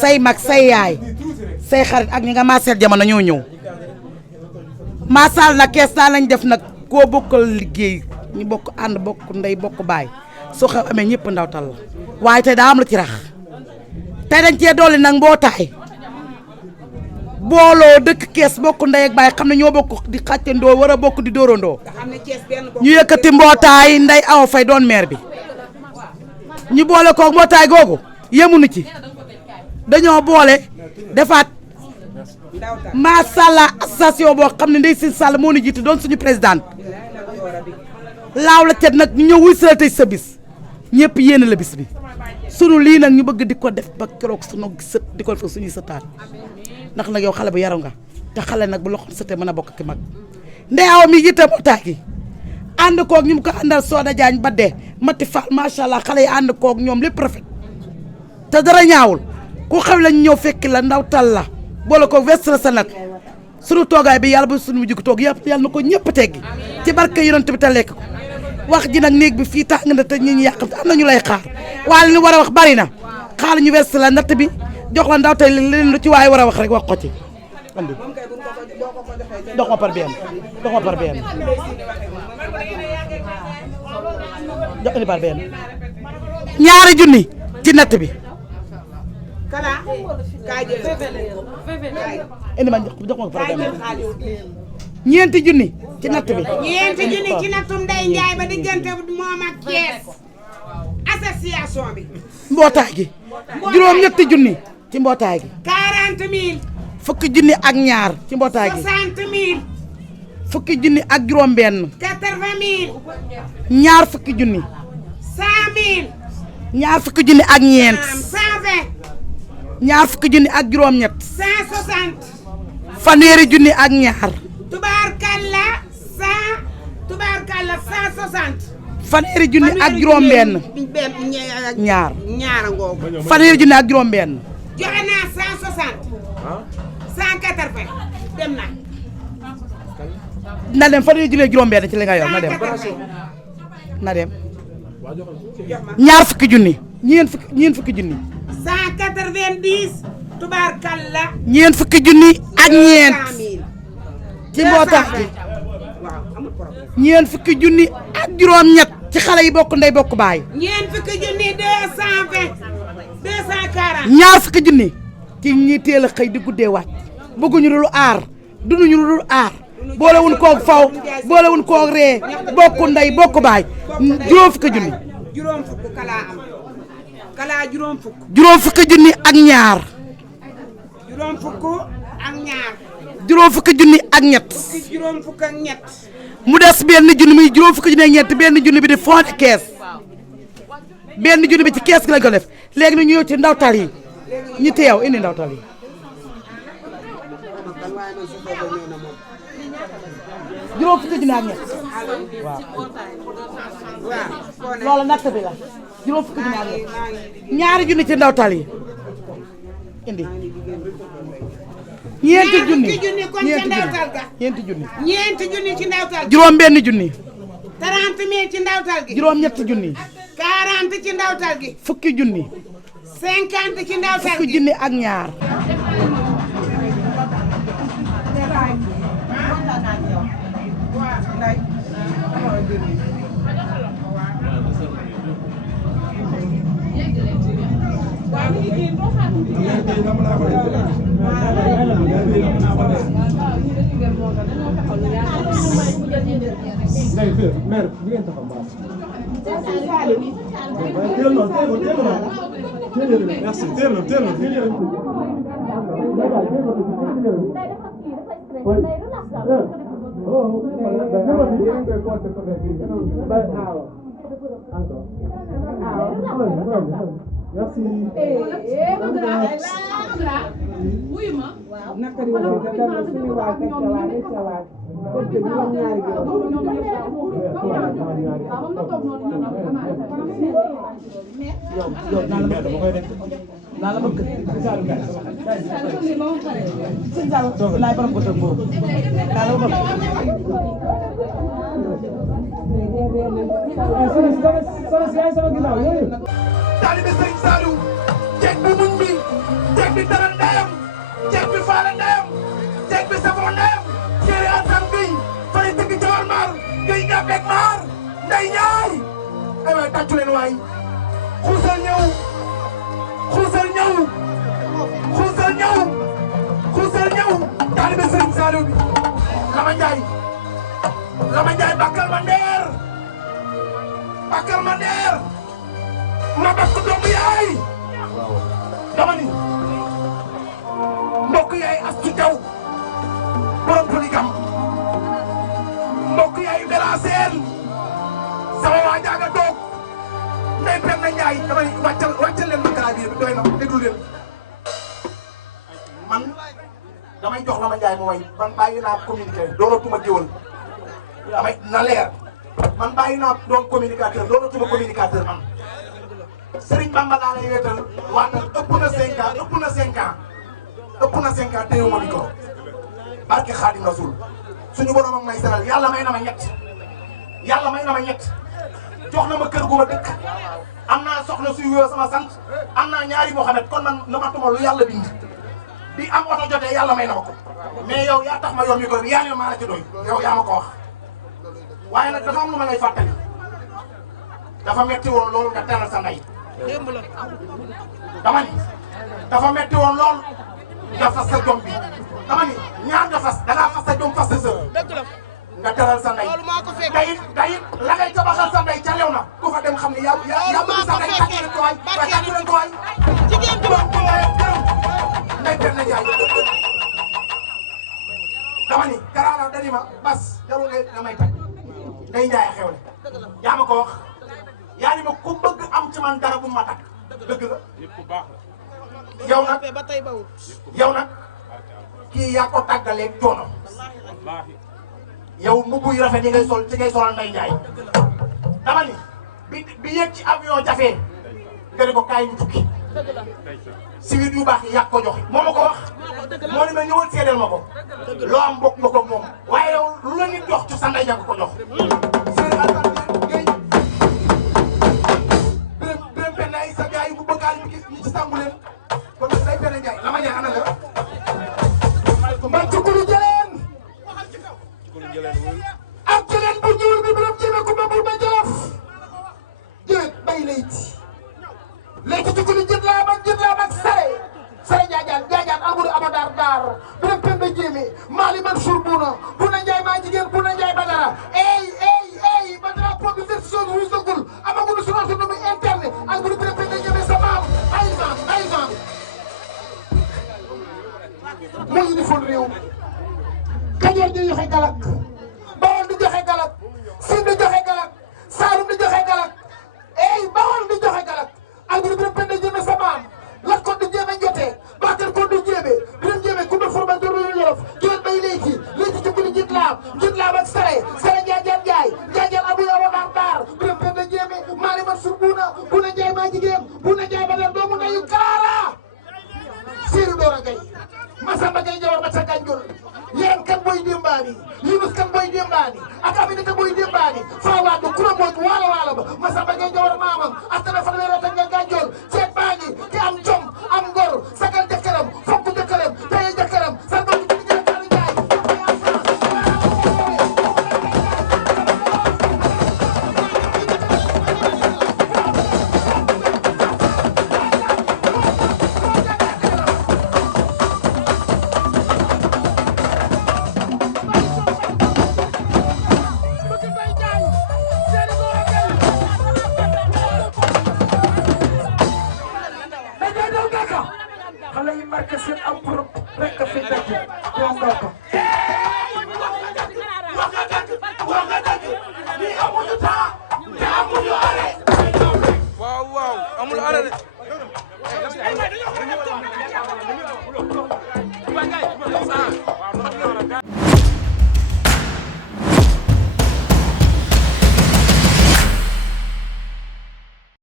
say mag say yaay say xarit ak ñi nga maaseel jamono ñoo ñëw maasal nag kees naa lañ def nag koo bokkal liggéey ñu bokk ànd bokk ndey bokk baay soo xew amee ñëpp ndawtal la waaye tey daa am la ci rax tey dañ cee dolli nag mbootaay booloo dëkk kees bokk ndey ak baay xam ne ñoo bokk di xàccandoo war a bokk di dóorandoo ñu yëkkati mbootaay Ndeye Awa Faye doon maire bi ñu boole koog mbootaay googu yemuñu ci dañoo boole defaat masalla association boo xam ne Ndeye Sine Sall moo ñu jiite doon suñu présidente laaw la cet nag ñu ñëw wuy sala tey sa bis ñëpp yéene la bis bi sunu lii nag ñu bëgg di ko def ba keroog sunu sët di ko def suñuy sëtaat ndax nag yow xale bu yaru nga te xale nag bu loxoom sëtee mën a bokk ki mag Ndeye Awa mi jiite mbootaay gi ànd koog ñu mu ko àndal Soda Diagne ba dee Mati Fall macha allah xale yi ànd koog ñoom lépp rafet te dara ñaawul ku xew lañ ñëw fekki la ndaw tal la boole ko westra sa nag sunu toogaay bi yàlla ba sunu mujj ko toog yëpp yàlla na ko ñëpp teggi ci barke yonent bi te lekk ko wax ji nag néeg bi fii tàng na te ñi ñu yàqam am na ñu lay xaar waaye li ñu war a wax bari na xaar ñu westra la natt bi jox la ndaw tey leen lu ci waaye war a wax rek wax ko ci andi dox ma par benn dox ma par benn jox indi par benn ñaari junni ci natt bi indi ma jox ma par benn ñeenti junni ci natt bi ñeenti junni ci nattum Ndeye Ndiaye ba diggante moom ak Kees association bi mbootaay gi juróom ñetti junni ci mbootaay gi 40 000 fukki junni ak ñaar ci mbootaay gi 60 000 fukki junni ak juróom benn 80 000 ñaar fukki junni 100 000 ñaar fukki junni ak ñeent 120 ñaar fukki junni ak juróom ñett 160 fanweeri junni ak ñaar tubaarkalla 160 fanweeri junni ak juróom benn ñaar ñaara ngoogu fanweeri junni ak juróom benn joxe naa 160 180 dem na na dem fanweeri junni ak juróom benn ci li nga yor na dem na dem ñaar fukki junni ñeent fukki junni 190 tubaarkalla ñeent fukki junni ak ñeent ci mbootaay gi ñeent fukki junni ak juróom ñett ci xale yi bokk ndey bokk baay ñeent fukki junni 220 240 ñaar fukki junni ci ñi teel a xëy di guddee wàcc bëgguñu lu aar dunuñu lu aar boolewuñ koog faw boolewuñ koog ree bokk ndey bokk baay juróom fukki junni juróom fukk kalaa am kalaa juróom fukk juróom fukki junni ak ñaar juróom fukk ak ñaar juróom fukki junni ak ñett juróom fukk ak ñett mu des benn junni muy juróom fukki junni ak ñett benn junni bi di fond de kees benn junni bi ci kees gi lañ ko def léegi nag ñu ñëw ci ndawtal yi ñu teew indi ndawtal yi juróom fukki junni ak ñett waaw loolu natt bi la juróom fukki junni ak ñett ñaari junni ci ndawtal yi indi ñeenti junni ñeenti junni ñeenti junni ci ndawtal gi juróom benn junni 30 000 ci ndawtal gi juróom ñetti junni 40 ci ndawtal gi fukki junni 50 ci ndawtal fukki gi junni ak ñaar Merci. naa la bëgg sëñ Sall laay borom ko tënk boobu naa la bëgg sama ginnaaw yooyu taalibe Sëriñ Saliou teg bi muñ bi teg bi dara ndeyam jeeg bi faale ndeyam jeeg bi safoo ndeyam Kéré Assane Gueye fari tëgg jawar maar Gueye nga beg maar Ndey Njaay ay waay tàccu leen waay xuusal ñëw xuusal ñëw xuusal ñëw xuusal ñëw taalibe Sëriñ Saliou bi Lama Njaay bakkal ma ndeer ma bakk doomu yaay dama ni mbokk yaay Astu Jaw borom polygame mbokk yaay Bela Seen sama waa jaaga toog Ndey Penda Njaay dama ni wàccal leen ma clavier bi doy na déglu leen man damay jox Lama Njaay mu way man bàyyi naa communiqué doonatuma géwël damay na leer man bàyyi naa doon communicateur doonatuma communicateur man Serigne Bamba laa lay wetal waatal ëpp na 5 ans ëpp na 5 ans téyewuma micro barke Xaadim Rasul suñu borom ak may saral yàlla may na ma ñett jox na ma kër gu ma dëkk am naa soxna suy wéyoo sama sant am naa ñaari Mohamed kon man na ma tuma lu yàlla bind bi am oto jotee yàlla may na ma ko mais yow yaa tax ma yor micro bi yaa ne maa la ci doy yow yaa ma ko wax waaye nag dafa am lu ma lay fàttali dafa metti woon loolu nga teral sa ndey dama ni dafa metti woon lool nga fas sa jom bi dama ni ñaar nga fas dangaa fas sa jom fas sa sër nga teral sa ndey dayit la ngay tabaxal sa ndey ca lew na ku fa dem xam ni yaa bëgg sa ndey tàcc leen ko waay jigéen du ko waay gërëm Ndey Penda Njaay dama ni karaala dani ma bas jarul nga may tàcc Ndey Njaay xewle yaa ma ko wax yaa ni ma ku bëgg am ci man dara bu ma takk dëgg la yow nag kii yaa ko tàggaleeg coono yow mbubb yu rafet yi ngay sol ci ngay solal Ndey Njaay dama ni bi yéeg ci avion jafee nga ne ko kaay ñu tukki siwit yu baax yi yàq ko joxe moo ma ko wax moo ni ma ñëwal seedeel ma ko loo am bokk nga ko moom waaye yow lu la nit jox ci sa ndey nga ko jox Birame Penda ay sa gars yi bu bëggaal ñu gis ñi ci sàmbu leen kon nag Ndey Penda Njaay Lama Njaay ana la mba cukulu jëleen ak jëleen bu ñuul bi Birame jéeme ku babul ba jolof jëleen bay layti léegi cukulu jët laa mag sare jaajaan amul abadar daar Birame Penda jéeme maali Mansour Bouna Bouna Njaay maa jigéen Bouna Njaay Badara ey Badara po bi cette chose wu sëggul amagul su noonu muy interne ak bu Birame Penda jéeme sa maam ay vent moo ñu defoon réew Kajoor di joxe galak Bawol di joxe galak Siin di joxe galak Saalum di joxe galak Bawol di joxe galak ak bu Birame Penda jéeme sa maam Lat ko di jéeme njotee Bakar ko di jéeme Birame jéeme ku be formateur yu Yorof jël bay léegi ci guddi njit laam ak sare jaajaan abu yawa daar Birame Penda jéeme maali Mansour Bouna Njaay maa jigéen Bouna Njaay Badar doomu ndeyu Kaara Siiru Doora Gay Masamba Gay Jawar ba ca Ganjul yéen kan boy démbaani Yunus kan boy démbaani ak Aminata boy démbaani Faawa du kura mooj waalo ba Masamba Gay Jawar maamam astana fa weeroo ta nga Ganjul seet baa ngi te am jom am ngor sagal jëkkëram fokk jëkkëram teye jëkkëram sargal ci jëkkëram Kaanu Njaay xale yi marqué seen empreinte rek a fi nekk wax nga ko